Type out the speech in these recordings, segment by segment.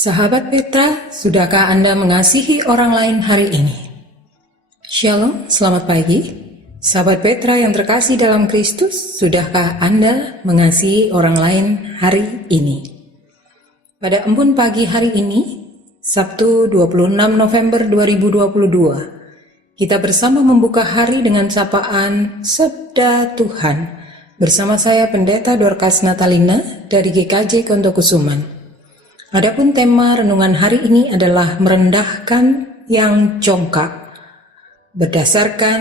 Sahabat Petra, sudahkah Anda mengasihi orang lain hari ini? Shalom, selamat pagi. Sahabat Petra yang terkasih dalam Kristus, sudahkah Anda mengasihi orang lain hari ini? Pada embun pagi hari ini, Sabtu 26 November 2022, kita bersama membuka hari dengan sapaan Sabda Tuhan bersama saya Pendeta Dorcas Natalina dari GKJ Kontokusuman. Adapun tema renungan hari ini adalah merendahkan yang congkak, berdasarkan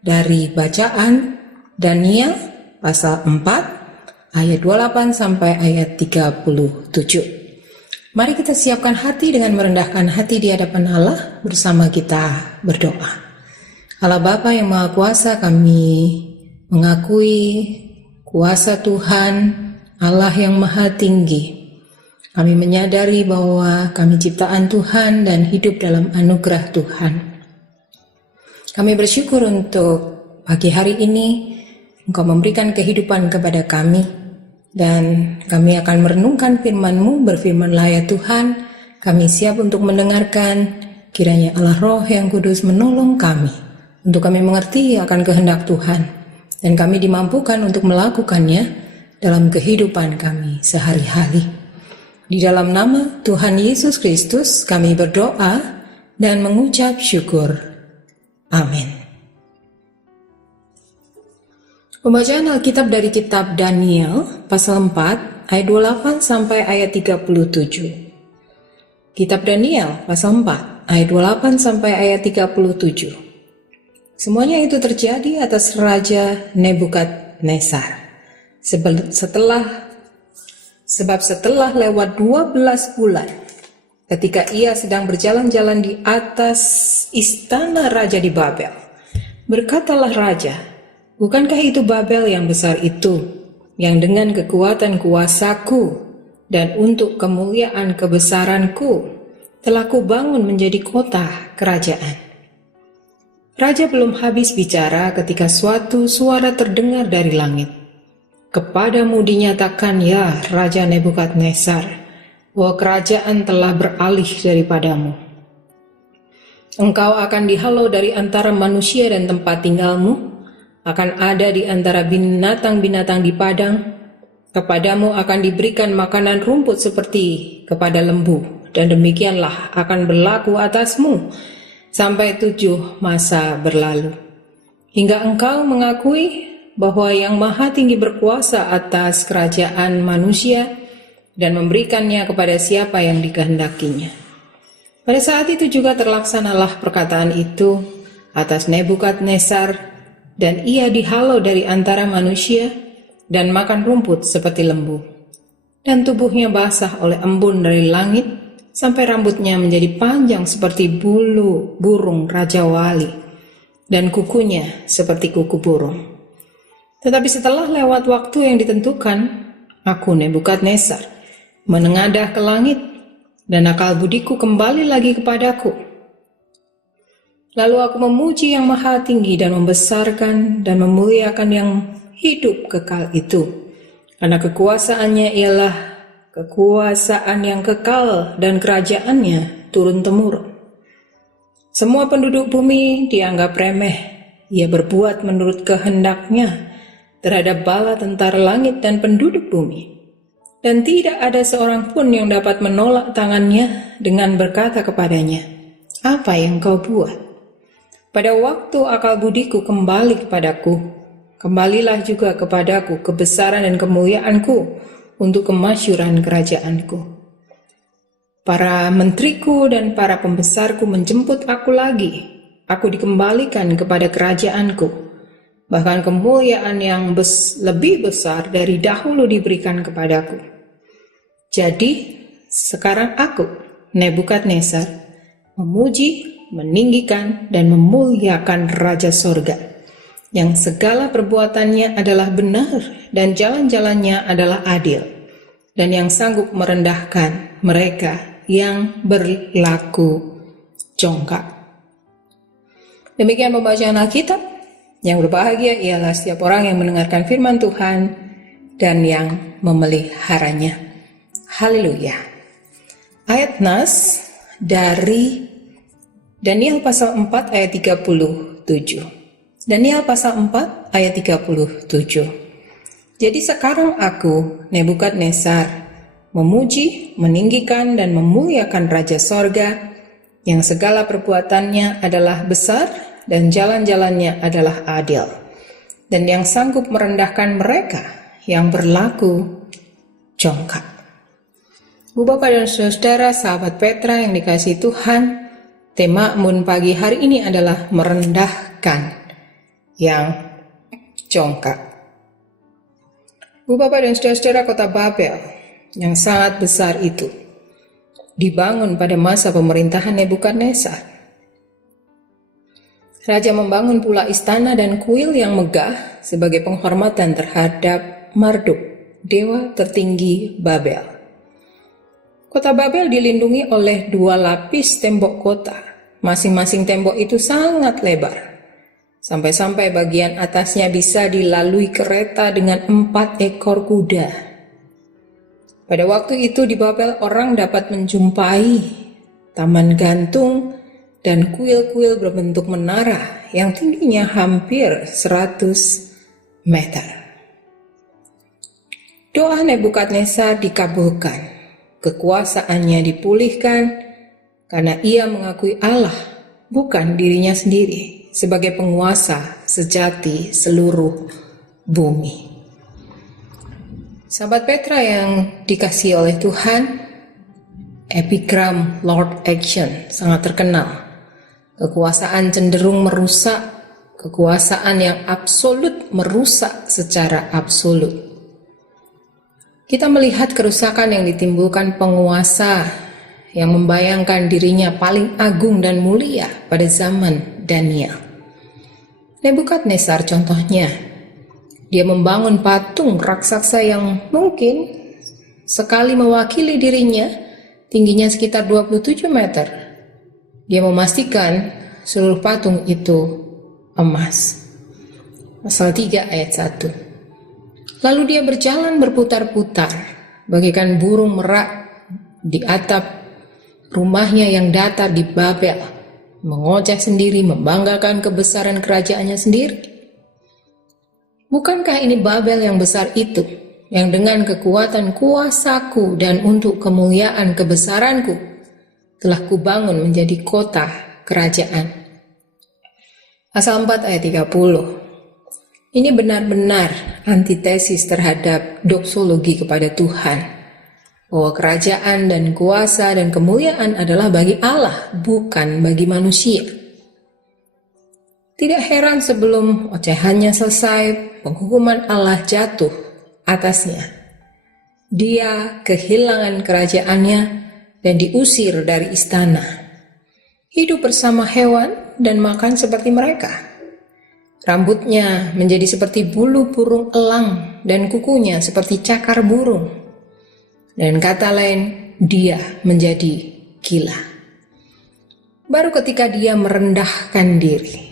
dari bacaan Daniel pasal 4 ayat 28 sampai ayat 37. Mari kita siapkan hati dengan merendahkan hati di hadapan Allah bersama kita berdoa. Allah Bapa yang Maha Kuasa, kami mengakui kuasa Tuhan, Allah yang Maha Tinggi. Kami menyadari bahwa kami ciptaan Tuhan dan hidup dalam anugerah Tuhan. Kami bersyukur untuk pagi hari ini Engkau memberikan kehidupan kepada kami, dan kami akan merenungkan firman-Mu. Berfirmanlah ya Tuhan, kami siap untuk mendengarkan. Kiranya Allah Roh yang Kudus menolong kami untuk kami mengerti akan kehendak Tuhan, dan kami dimampukan untuk melakukannya dalam kehidupan kami sehari-hari. Di dalam nama Tuhan Yesus Kristus kami berdoa dan mengucap syukur. Amin. Pembacaan Alkitab dari kitab Daniel pasal 4 ayat 28 sampai ayat 37. Kitab Daniel pasal 4 ayat 28 sampai ayat 37. Semuanya itu terjadi atas Raja Nebukadnezar. Sebab setelah lewat 12 bulan, ketika ia sedang berjalan-jalan di atas istana raja di Babel, berkatalah raja, bukankah itu Babel yang besar itu, yang dengan kekuatan kuasaku dan untuk kemuliaan kebesaranku telah kubangun menjadi kota kerajaan. Raja belum habis bicara ketika suatu suara terdengar dari langit. Kepadamu dinyatakan, ya Raja Nebukadnezar, bahwa kerajaan telah beralih daripadamu. Engkau akan dihalau dari antara manusia dan tempat tinggalmu, akan ada di antara binatang-binatang di padang. Kepadamu akan diberikan makanan rumput seperti kepada lembu, dan demikianlah akan berlaku atasmu sampai 7 masa berlalu. Hingga engkau mengakui bahwa yang Maha Tinggi berkuasa atas kerajaan manusia dan memberikannya kepada siapa yang dikehendakinya. Pada saat itu juga terlaksanalah perkataan itu atas Nebukadnezar, dan ia dihalau dari antara manusia dan makan rumput seperti lembu. Dan tubuhnya basah oleh embun dari langit, sampai rambutnya menjadi panjang seperti bulu burung Raja Wali, dan kukunya seperti kuku burung. Tetapi setelah lewat waktu yang ditentukan, aku Nebukadnezar menengadah ke langit, dan akal budiku kembali lagi kepadaku. Lalu aku memuji yang Maha Tinggi dan membesarkan dan memuliakan yang hidup kekal itu, karena kekuasaannya ialah kekuasaan yang kekal dan kerajaannya turun-temurun. Semua penduduk bumi dianggap remeh. Ia berbuat menurut kehendaknya terhadap bala tentara langit dan penduduk bumi. Dan tidak ada seorang pun yang dapat menolak tangannya dengan berkata kepadanya, apa yang kau buat? Pada waktu akal budiku kembali kepadaku, kembalilah juga kepadaku kebesaran dan kemuliaanku untuk kemasyuran kerajaanku. Para menteriku dan para pembesarku menjemput aku lagi. Aku dikembalikan kepada kerajaanku. Bahkan kemuliaan yang lebih besar dari dahulu diberikan kepadaku. Jadi, sekarang aku, Nebukadnezar, memuji, meninggikan, dan memuliakan Raja Sorga, yang segala perbuatannya adalah benar dan jalan-jalannya adalah adil, dan yang sanggup merendahkan mereka yang berlaku congkak. Demikian pembacaan Alkitab. Yang berbahagia ialah setiap orang yang mendengarkan firman Tuhan dan yang memeliharanya. Haleluya. ayat nas dari Daniel pasal 4 ayat 37. Daniel pasal 4 ayat 37. Jadi sekarang aku, Nebukadnezar, memuji, meninggikan, dan memuliakan Raja Sorga, yang segala perbuatannya adalah besar, dan jalan-jalannya adalah adil, dan yang sanggup merendahkan mereka yang berlaku congkak. Bu Bapak dan Saudara, sahabat Petra yang dikasihi Tuhan, tema Mun pagi hari ini adalah merendahkan yang congkak. Bu Bapak dan Saudara, kota Babel yang sangat besar itu dibangun pada masa pemerintahan Nebukadnezar. Raja membangun pula istana dan kuil yang megah sebagai penghormatan terhadap Marduk, dewa tertinggi Babel. Kota Babel dilindungi oleh 2 lapis tembok kota. Masing-masing tembok itu sangat lebar. Sampai-sampai bagian atasnya bisa dilalui kereta dengan 4 ekor kuda. Pada waktu itu di Babel orang dapat menjumpai taman gantung dan kuil-kuil berbentuk menara yang tingginya hampir 100 meter. Doa Nebukadnezar dikabulkan, kekuasaannya dipulihkan karena ia mengakui Allah, bukan dirinya sendiri, sebagai penguasa sejati seluruh bumi. Sahabat Petra yang dikasihi oleh Tuhan, epigram Lord Action sangat terkenal. Kekuasaan cenderung merusak, kekuasaan yang absolut merusak secara absolut. Kita melihat kerusakan yang ditimbulkan penguasa yang membayangkan dirinya paling agung dan mulia pada zaman Daniel. Nebukadnezar contohnya, dia membangun patung raksasa yang mungkin sekali mewakili dirinya, tingginya sekitar 27 meter. Dia memastikan seluruh patung itu emas. Pasal 3 ayat 1. Lalu dia berjalan berputar-putar, bagaikan burung merak di atap rumahnya yang datar di Babel, mengoceh sendiri, membanggakan kebesaran kerajaannya sendiri. Bukankah ini Babel yang besar itu, yang dengan kekuatan kuasaku dan untuk kemuliaan kebesaranku telah kubangun menjadi kota kerajaan. Pasal 4 ayat 30. Ini benar-benar antitesis terhadap doksologi kepada Tuhan, bahwa kerajaan dan kuasa dan kemuliaan adalah bagi Allah, bukan bagi manusia. Tidak heran sebelum ocehannya selesai, penghukuman Allah jatuh atasnya. Dia kehilangan kerajaannya dan diusir dari istana. Hidup bersama hewan dan makan seperti mereka. Rambutnya menjadi seperti bulu burung elang dan kukunya seperti cakar burung. Dan kata lain, dia menjadi gila. Baru ketika dia merendahkan diri,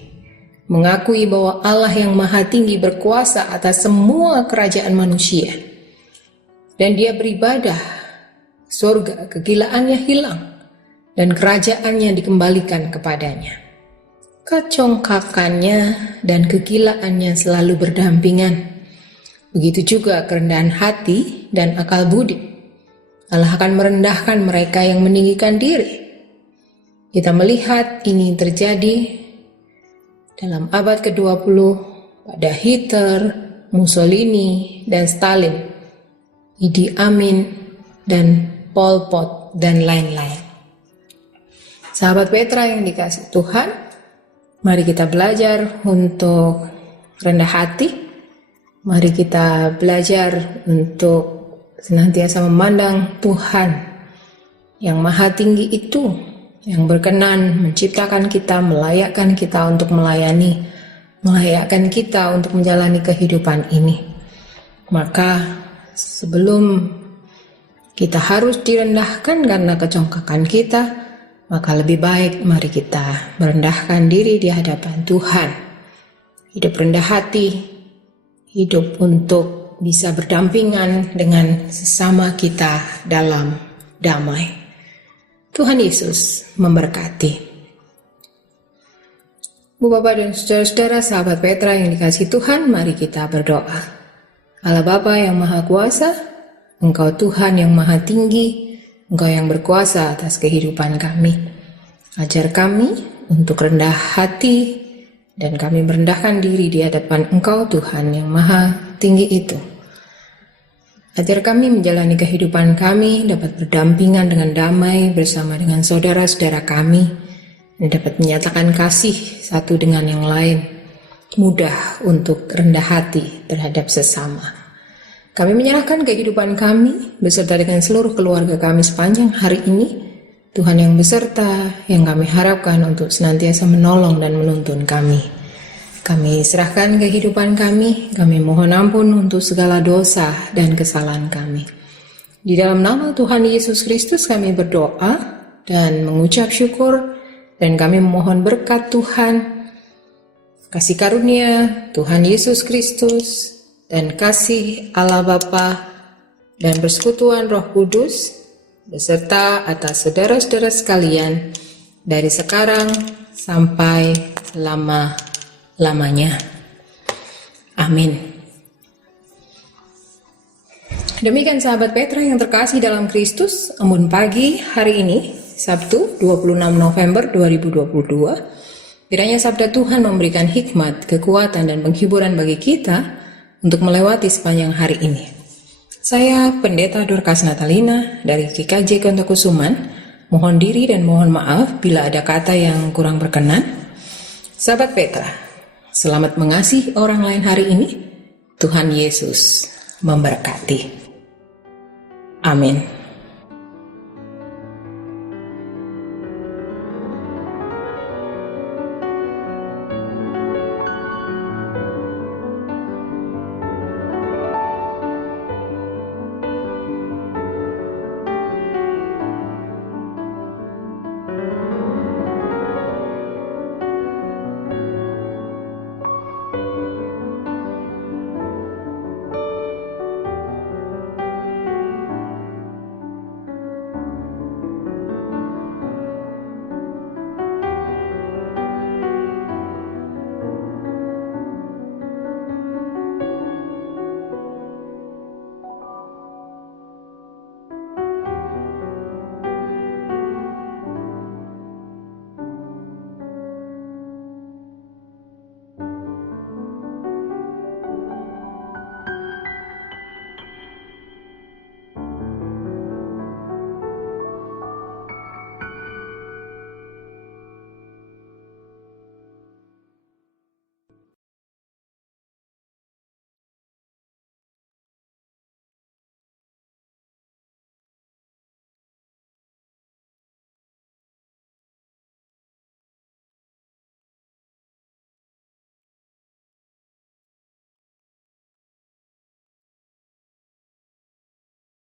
mengakui bahwa Allah yang Maha Tinggi berkuasa atas semua kerajaan manusia, dan dia beribadah, surga kegilaannya hilang dan kerajaannya dikembalikan kepadanya. Kecongkakannya dan kegilaannya selalu berdampingan. Begitu juga kerendahan hati dan akal budi. Allah akan merendahkan mereka yang meninggikan diri. Kita melihat ini terjadi dalam abad ke-20 pada Hitler, Mussolini, dan Stalin, Idi Amin, dan Pol Pot, dan lain-lain. Sahabat Petra yang dikasihi Tuhan, mari kita belajar untuk rendah hati. Mari kita belajar untuk senantiasa memandang Tuhan yang Maha Tinggi itu, yang berkenan menciptakan kita, melayakkan kita untuk melayani, melayakkan kita untuk menjalani kehidupan ini. Maka sebelum kita harus direndahkan karena kecongkakan kita, maka lebih baik mari kita merendahkan diri di hadapan Tuhan. Hidup rendah hati, hidup untuk bisa berdampingan dengan sesama kita dalam damai. Tuhan Yesus memberkati. Bu Bapak dan saudara-saudara sahabat Petra yang dikasihi Tuhan, mari kita berdoa. Allah Bapa yang Maha Kuasa, Engkau Tuhan yang Maha Tinggi, Engkau yang berkuasa atas kehidupan kami. Ajar kami untuk rendah hati dan kami merendahkan diri di hadapan Engkau Tuhan yang Maha Tinggi itu. Ajar kami menjalani kehidupan kami dapat berdampingan dengan damai bersama dengan saudara-saudara kami dan dapat menyatakan kasih satu dengan yang lain, mudah untuk rendah hati terhadap sesama. Kami menyerahkan kehidupan kami beserta dengan seluruh keluarga kami sepanjang hari ini. Tuhan yang beserta, yang kami harapkan untuk senantiasa menolong dan menuntun kami. Kami serahkan kehidupan kami mohon ampun untuk segala dosa dan kesalahan kami. Di dalam nama Tuhan Yesus Kristus kami berdoa dan mengucap syukur, dan kami memohon berkat Tuhan, kasih karunia Tuhan Yesus Kristus, dan kasih Allah Bapa dan persekutuan Roh Kudus, beserta atas saudara-saudara sekalian, dari sekarang sampai lamanya. Amin. Demikian sahabat Petra yang terkasih dalam Kristus, embun pagi hari ini, Sabtu 26 November 2022, kiranya sabda Tuhan memberikan hikmat, kekuatan, dan penghiburan bagi kita untuk melewati sepanjang hari ini. Saya Pendeta Dorcas Natalina dari GKJ Kontokusuman, mohon diri dan mohon maaf bila ada kata yang kurang berkenan. Sahabat Petra, selamat mengasihi orang lain hari ini. Tuhan Yesus memberkati. Amin.